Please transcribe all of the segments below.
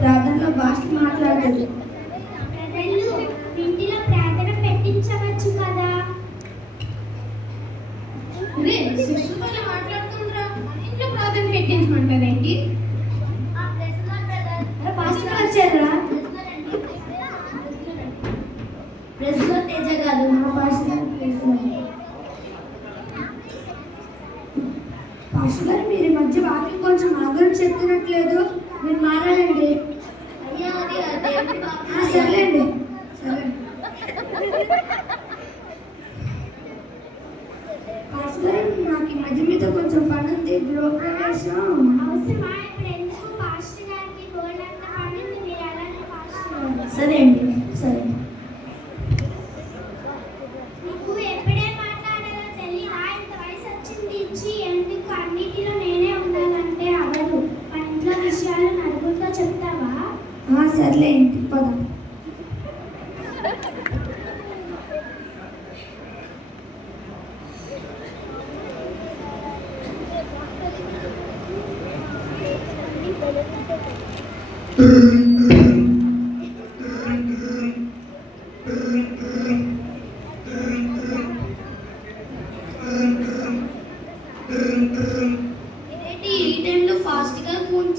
ప్రార్థనలో భాష మాట్లాడుతుంది. ఇంటిలో ప్రార్థన పెట్టించవచ్చు కదా. మాట్లాడుతుండ్రా, ఇంట్లో ప్రార్థన పెట్టించమంటారేంటి? వచ్చారా ప్రెసిడెంట్ తేజ కాదు, మా పాస్టర్ గారు. మీరు ఈ మధ్య వాక్యం కొంచెం ఆదరణ చెప్తున్నట్లేదు, మీరు మారాలండి. అయ్యా సరేలేండి, సరే. పాస్టర్ గారు, నాకు ఈ మధ్య మీతో కొంచెం పని ఉంది. గృహప్రవేశం అవసరమా? ఇప్పుడు ఎందుకు? పాస్టర్ గారికి గోల్డంత పడింది, మీరు అలాంటి పాస్టర్. సరే అండి, సరే. నీకు ఎప్పుడే మాట్లాడాలో తెలియదా? ఇంత వయసు వచ్చింది ఇచ్చి ఎందుకు అన్నిటిలో నేనే ఉండాలంటే అవ్వదు. మన ఇంట్లో విషయాలు నలుగురితో చెప్తావా? సర్లే, ఇంటికి పోదాం. ఈ టైంలో ఫాస్ట్గా ఫోన్,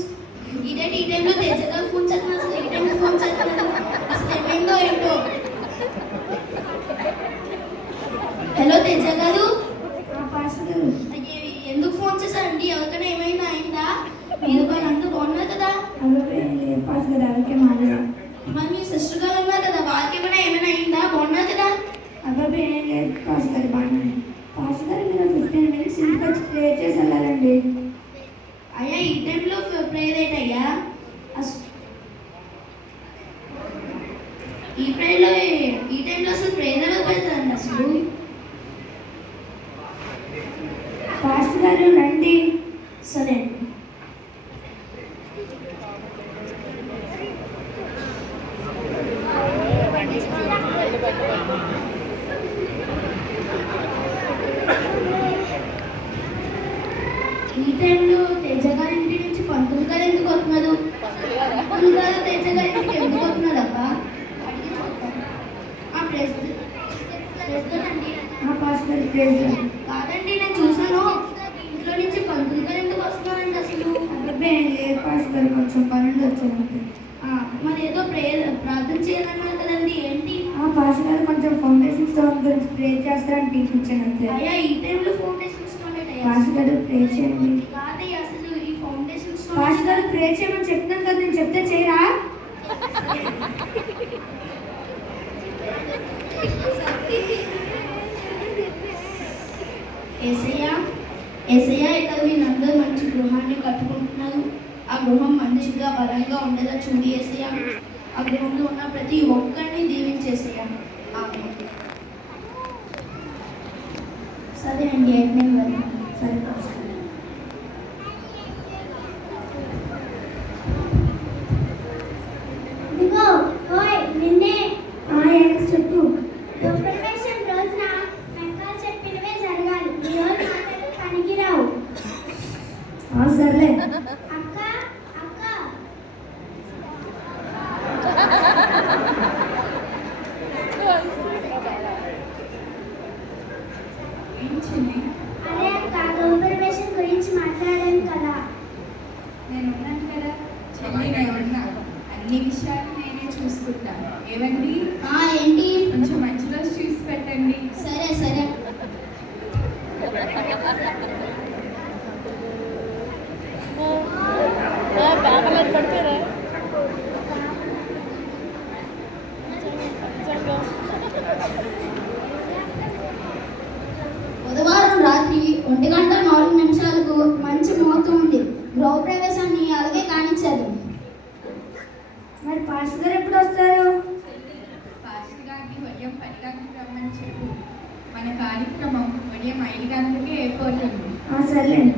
ఈ టైంలో తేజగా ఫోన్ చేస్తున్నా. అసలు ఈ టైంలో ఫోన్ చేస్తున్నాను, అసలు ఏమైందో ఏంటో. హలో తేజ గారు, ఎందుకు ఫోన్ చేశారండి? ఎవరికైనా ఏమైనా అయిందా? మీరు వాళ్ళంతా బాగున్నారు కదా? మరి మీ సిస్టర్ గారు ఉన్నారు కదా, వాళ్ళకి ఏమైనా అయిందా? బాగున్నారు కదా? అబ్బాయి ఏం లేదు పాస్టర్ గారు, బాగున్నాను. పాస్టర్ గారు, మీరు 15 minutes ఇంటికి వచ్చి ప్రేయర్ చేసి వెళ్ళాలండి. అయ్యా, ఈ టైంలో ప్రేయర్ ఏంటయ్యా? ఈ టైంలో అసలు ప్రేయర్ ఎవరు పెడతారండి అసలు? పాస్టర్ గారు రండి. సరే. ఈ టైంలో తేజ గారి ఇంటి నుంచి పంతులు గారు ఎందుకు వస్తున్నారు? పంతులు గారు తేజ గారి ఇంటికి ఎందుకు వస్తున్నారు అక్క? అడిగి చూద్దాం. ప్రెసిడెంట్ అండి. పాస్టర్ ప్రెసిడెంట్ కాదండి, నేను చూసాను. ఇంట్లో నుంచి పంతులు గారు ఎందుకు వస్తున్నారండి అసలు? అబ్బాయి ఏం లేదు పాస్టర్ గారు, కొంచెం పనులు వచ్చాను. మరి ఏదో ప్రార్థన చేయాలన్నారు కదండి, ఏంటి? పాస్టర్ గారు కొంచెం ఫౌండేషన్ స్టోన్ గురించి ప్రే చేస్తారని పిలిపించాను అంతే. అయ్యా, ఈ టైంలో ఫౌండేషన్ స్టోన్ పాస్టర్ గారు ప్రే చేయండి. కాదయ్యా, అసలు ఈ ఫౌండేషన్ స్టోన్. పాస్టర్ గారు ప్రే చేయమని చెప్తున్నాను కదా, నేను చెప్తే చేయరా? ఏసయ్య, ఇక్కడ మీరందరూ మంచి గృహాన్ని కట్టుకుంటున్నారు. ఆ గృహం మంచిగా బలంగా ఉండేలా చూడి ఏసయ్య. ఆ గృహంలో ఉన్న ప్రతి ఒక్కరిని దీవించేసయ్య. సరే అండి, సరే పాస్టర్. ఇదిగో ఓయ్ నిన్నే. చెప్పు. గృహప్రవేశం రోజున వెంకాలు చెప్పినవే జరగాలి. ఈ రోజు మాటలు పనికిరావు. సర్లే. అక్క అక్క అదే అక్క, గృహప్రవేశం గురించి మాట్లాడాను కదా. నేను ఉన్నాను కదా చెల్లి, నేను ఉన్నా. అన్ని విషయాలు నేనే చూసుకుంటాను. ఏమండి? ఏంటి? కొంచెం మంచి రోజు చూసి పెట్టండి. సరే సరే. బుధవారం రాత్రి 1:04 మంచి ముహూర్తం ఉంది. గృహప్రవేశాన్ని అలాగే కానిచ్చారు. మరి పాస్టర్ గారు ఎప్పుడు వస్తారు? పాస్టర్ గారిని ఉదయం 10 గంటలకు రమ్మని చెప్పు. మన కార్యక్రమం ఉదయం 5 గంటలకే అయిపోతుంది. సర్లేండి.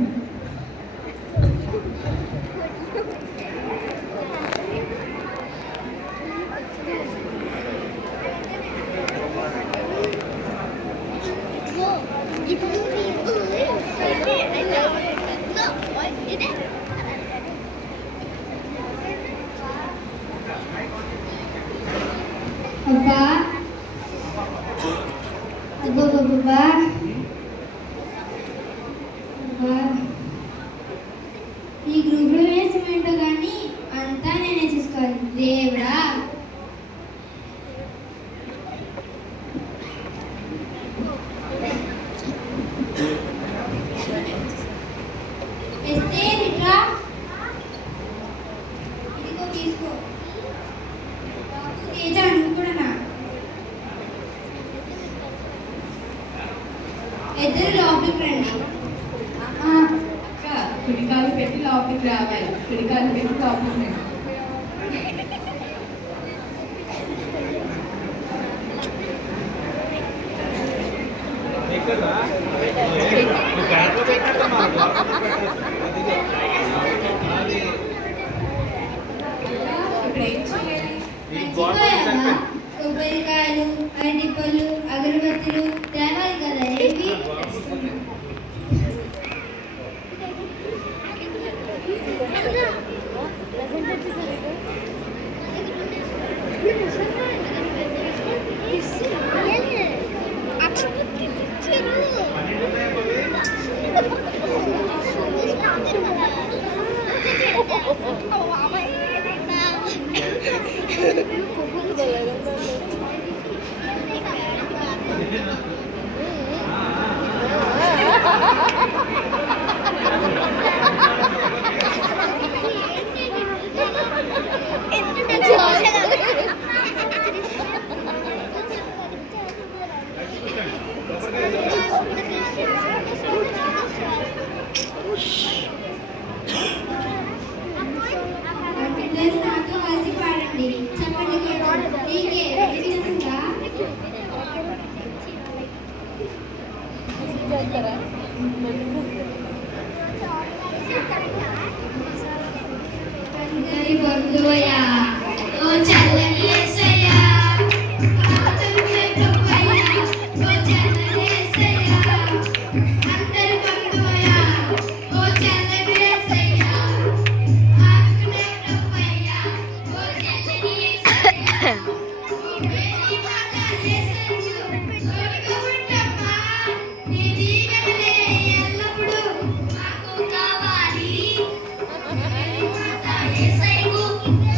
అబ్బా అబ్బా ఈ గ్రూప్లో వేసేమేంటో కానీ అంతా నేనే చూసుకోవాలి దేవుడా. వేస్తే రిట్రా ఇదిగో తీసుకో. తేజ అనుకున్నా ఇద్దరు లోపలికి రండి. అక్క కుడికాలు పెట్టి లోపలికి రావాలి, కుడికాలు పెట్టి లోపలికి రండి. ఇప్పుడు ఏం చేయాలి? మర్చిపోయావా? కొబ్బరికాయలు, అరటిపళ్ళు, అగరబత్తులు తేవాలి కదా. ఏవి అందరూ నాతో కలిసి పాడండి. చెప్పండి కొట్టు. నీకే వినిపిస్తుందా? అందరి బంధువయ్యా ఓ చల్లని యేసయ్యా, ఆచరించే ప్రభువయ్యా ఓ చల్లని యేసయ్యా. అందరి బంధువయ్యా ఓ చల్లని యేసయ్యా, ఆదుకునే ప్రభువయ్యా ఓ చల్లని యేసయ్యా. నీ మాట యేసయ్యా తోడుగా ఉండమ్మా, నీ దీవెనలే ఎల్లప్పుడూ మాకు కావాలి.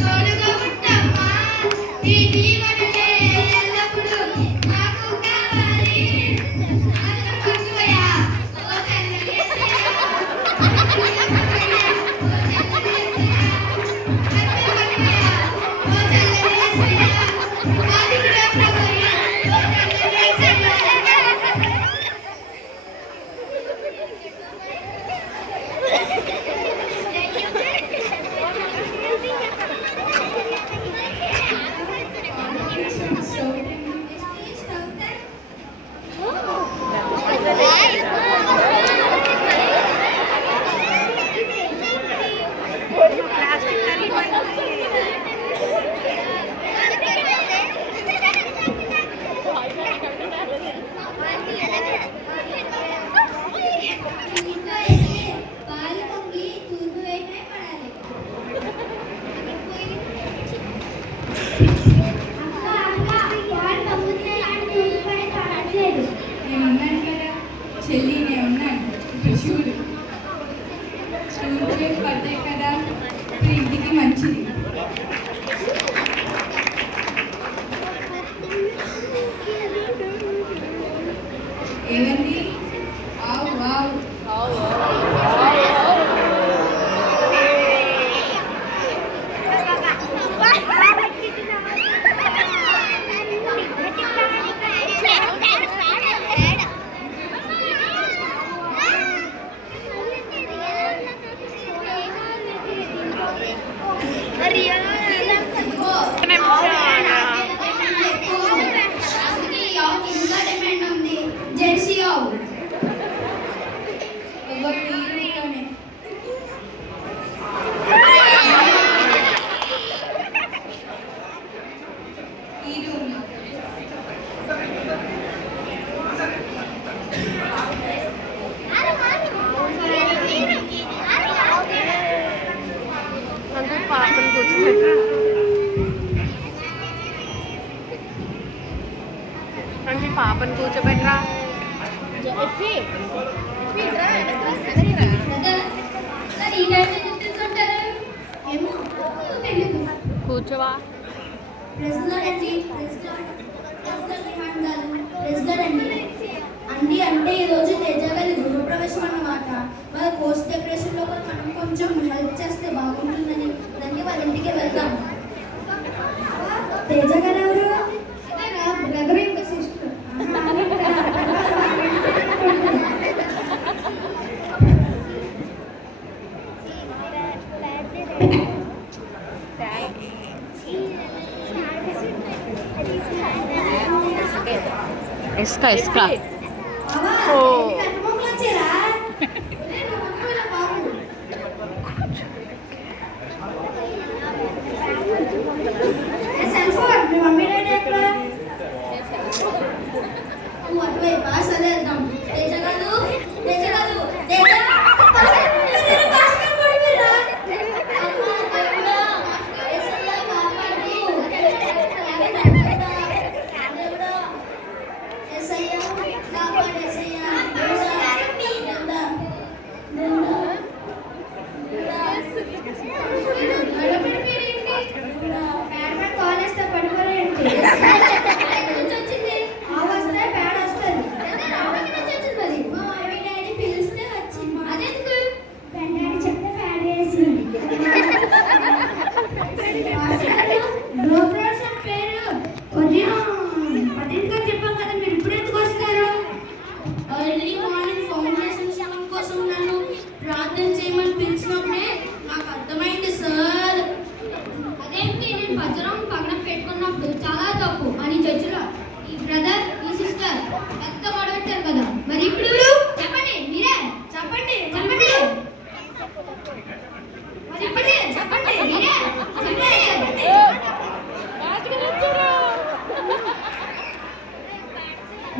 తోడుగా ఉంటామా, నీ దీవెనలే ఎల్లప్పుడూ మాకు కావాలి. అందరూ బంధువయ్యా ఓ చల్లని యేసయ్యా, అందరూ బంధువయ్యా ఓ చల్లని యేసయ్యా, అందరూ బంధువయ్యా ఓ చల్లని యేసయ్యా, ఆదికుడే ప్రభువయ్యా ఓ చల్లని యేసయ్యా. పాలు పొంగి తూర్పు వైపునే పడాలి. పాలు పొంగుతున్నాయి కానీ తూర్పు వైపు పడట్లేదు. నేను ఉన్నాను కదా చెల్లి, నేను ఉన్నాను. ఇప్పుడు చూడు, తూర్పు వైపు పడ్డాయి కదా, ఇప్పుడు ఇంటికి మంచిది. ఏమండి? ఆవు ఆవు జెర్సీ ఆవు. ఎవరు నీరులోనే. ఈ రూమ్లో పాపను కూర్చోబెట్టు. పాపను కూర్చోబెట్టరా. ఈ టైంలో ఎందుకు తీసుకుంటారు? ఏమో తెలియదు. కూర్చోవా. ప్రెసిడెంట్ అండి, ప్రెసిడెంట్ అండి అంటే ఈరోజు తేజ గారి గృహప్రవేశం అన్నమాట. వాళ్ళ పోస్ట్ డెకరేషన్లో కూడా మనం కొంచెం హెల్ప్ చేస్తే బాగుంటుందని దానికి వాళ్ళ ఇంటికి వెళ్దాం. తేజ గారు ఎవరు? బ్రదర్ ఇంకా సిస్టర్. ఇసుక ఇసుక. ఓ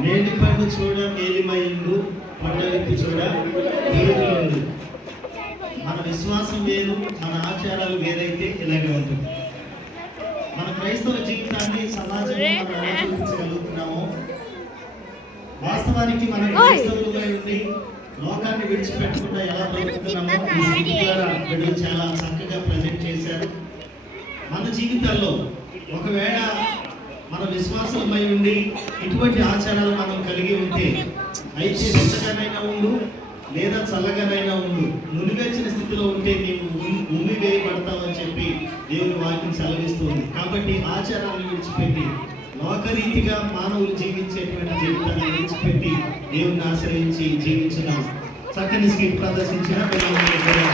నేటి పండు చూడ మేలిమయుండు పండ వ్యక్తి చూడ దేవుడు. మన విశ్వాసం వేరు, మన ఆచారాలు వేరైతే ఇలాగే ఉంటుంది. మన క్రైస్తవ జీవితాన్ని సమాజంలో మనం ఎలా చూపించగలుగుతున్నామో, వాస్తవానికి మన క్రైస్తవులుగా ఉండి లోకాన్ని విడిచిపెట్టకుండా ఎలా బ్రతుకుతున్నామో ఈ సిటీ ద్వారా బిడ్డలు చాలా చక్కగా ప్రజెంట్ చేశారు. మన జీవితాల్లో ఒకవేళ మన విశ్వాసమై ఉండి ఇటువంటి ఆచారాలు మనం కలిగి ఉంటే అయితే వెచ్చగానైనా ఉండు లేదా చల్లగానైనా ఉండు, నులివెచ్చిన స్థితిలో ఉంటే నీవు ఉమ్మి వేయబడతావని చెప్పి దేవుని వాక్యం సెలవిస్తుంది. కాబట్టి ఆచారాలను విడిచిపెట్టి లోకరీతిగా మానవులు జీవించేటువంటి జీవితాన్ని విడిచిపెట్టి దేవుని ఆశ్రయించి జీవించున్నాం. చక్కని స్కిట్ ప్రదర్శించిన పిల్లలందరూ కూడా